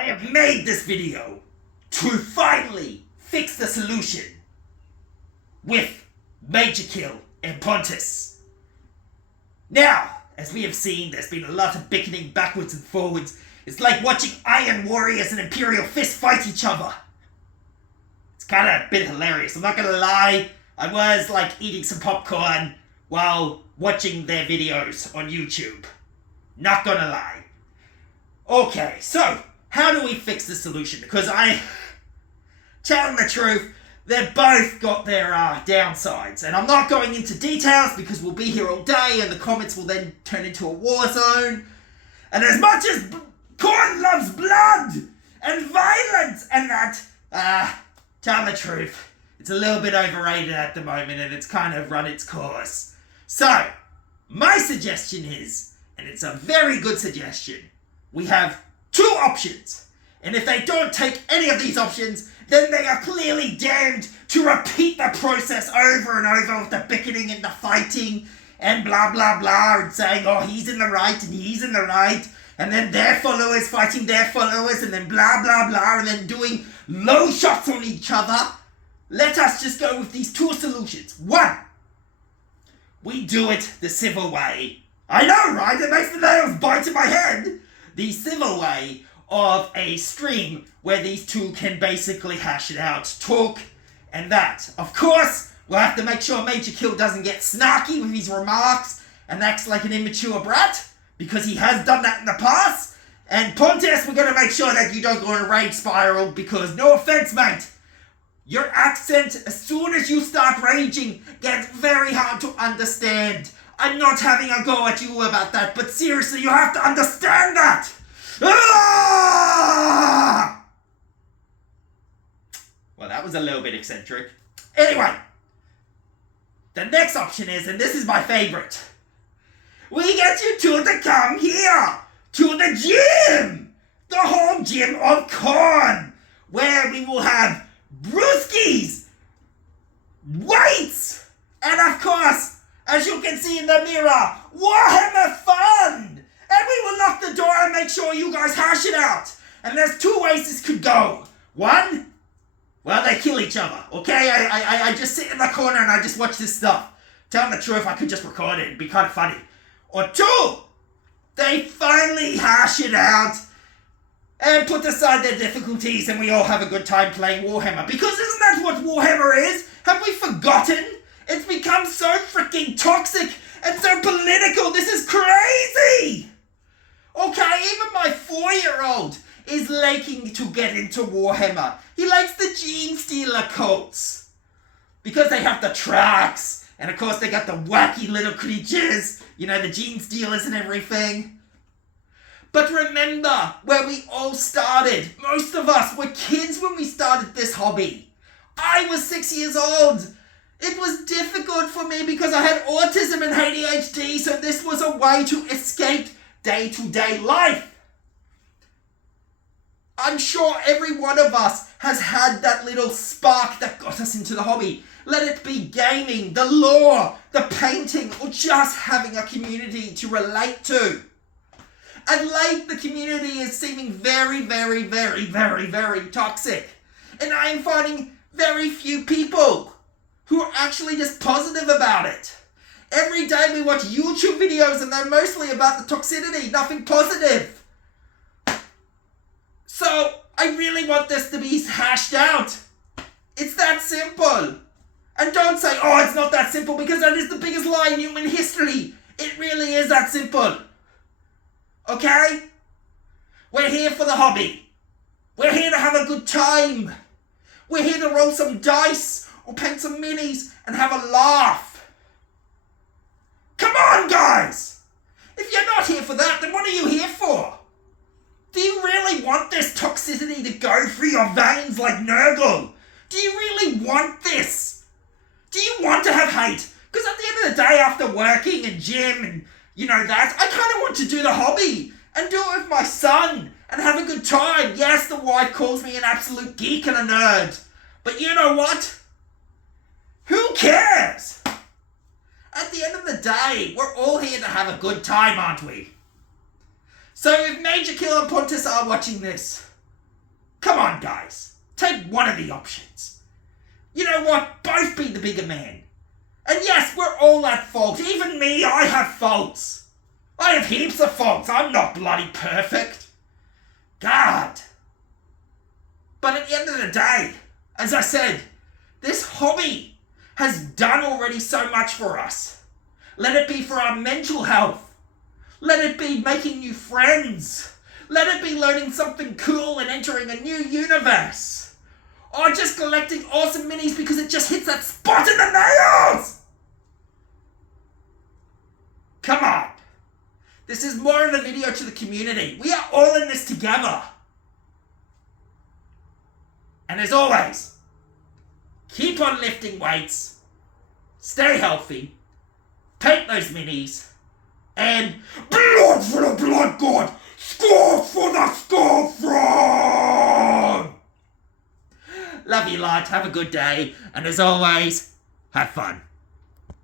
I have made this video to finally fix the solution with Majorkill and Pontius. Now, as we have seen, there's been a lot of bickering backwards and forwards. It's like watching Iron Warriors and Imperial Fist fight each other. It's kind of a bit hilarious, I'm not gonna lie. I was like eating some popcorn while watching their videos on YouTube. Not gonna lie. Okay, so how do we fix the solution? Because telling the truth, they've both got their downsides. And I'm not going into details because we'll be here all day and the comments will then turn into a war zone. And as much as khorne loves blood and violence and that, tell the truth, it's a little bit overrated at the moment and it's kind of run its course. So, my suggestion is, and it's a very good suggestion, we have two options. And if they don't take any of these options, then they are clearly doomed to repeat the process over and over with the bickering and the fighting and blah blah blah and saying, oh, he's in the right and he's in the right, and then their followers fighting their followers and then blah blah blah and then doing low shots on each other. Let us just go with these two solutions. One, we do it the civil way. I know, right? It makes the nails bite in my head. The civil way of a stream where these two can basically hash it out, talk, and that. Of course, we'll have to make sure Majorkill doesn't get snarky with his remarks and acts like an immature brat, because he has done that in the past. And Pontius, we're going to make sure that you don't go in a rage spiral, because no offense, mate, your accent, as soon as you start raging, gets very hard to understand. I'm not having a go at you about that, but seriously, you have to understand that! Ah! Well, that was a little bit eccentric. Anyway, the next option is, and this is my favorite, we get you two to come here, to the gym! The home gym of khorne, where we will have brewskis, weights, and of course, as you can see in the mirror, Warhammer fun! And we will lock the door and make sure you guys hash it out. And there's two ways this could go. One, well, they kill each other, okay? I just sit in the corner and I just watch this stuff. Telling the truth, I could just record it. It'd be kind of funny. Or two, they finally hash it out and put aside their difficulties and we all have a good time playing Warhammer. Because isn't that what Warhammer is? Have we forgotten? It's become so freaking toxic and so political. This is crazy! Okay, even my 4-year-old is liking to get into Warhammer. He likes the Gene Stealer cults, because they have the tracks, and of course they got the wacky little creatures, you know, the Gene Stealers and everything. But remember where we all started. Most of us were kids when we started this hobby. I was 6 years old. It was difficult for me because I had autism and ADHD, so this was a way to escape day-to-day life. I'm sure every one of us has had that little spark that got us into the hobby. Let it be gaming, the lore, the painting, or just having a community to relate to. And late, the community is seeming very, very, very, very, very toxic. And I am finding very few people who are actually just positive about it. Every day we watch YouTube videos and they're mostly about the toxicity, nothing positive. So I really want this to be hashed out. It's that simple. And don't say, oh, it's not that simple, because that is the biggest lie in human history. It really is that simple. Okay? We're here for the hobby. We're here to have a good time. We're here to roll some dice or paint some minis and have a laugh. Come on, guys! If you're not here for that, then what are you here for? Do you really want this toxicity to go through your veins like Nurgle? Do you really want this? Do you want to have hate? Because at the end of the day, after working and gym and, you know, that, I kind of want to do the hobby and do it with my son and have a good time. Yes, the wife calls me an absolute geek and a nerd. But you know what? Who cares? At the end of the day, we're all here to have a good time, aren't we? So if Majorkill and Pontius are watching this, Come on, guys. Take one of the options. You know what? Both be the bigger man. And yes, we're all at fault. Even me, I have faults. I have heaps of faults. I'm not bloody perfect. God. But at the end of the day, as I said, this hobby has done already so much for us. Let it be for our mental health. Let it be making new friends. Let it be learning something cool and entering a new universe. Or just collecting awesome minis because it just hits that spot in the nails. Come on. This is more of a video to the community. We are all in this together. And as always, keep on lifting weights, stay healthy, paint those minis, and blood for the blood god, score for the score from! Love you lot, have a good day, and as always, have fun.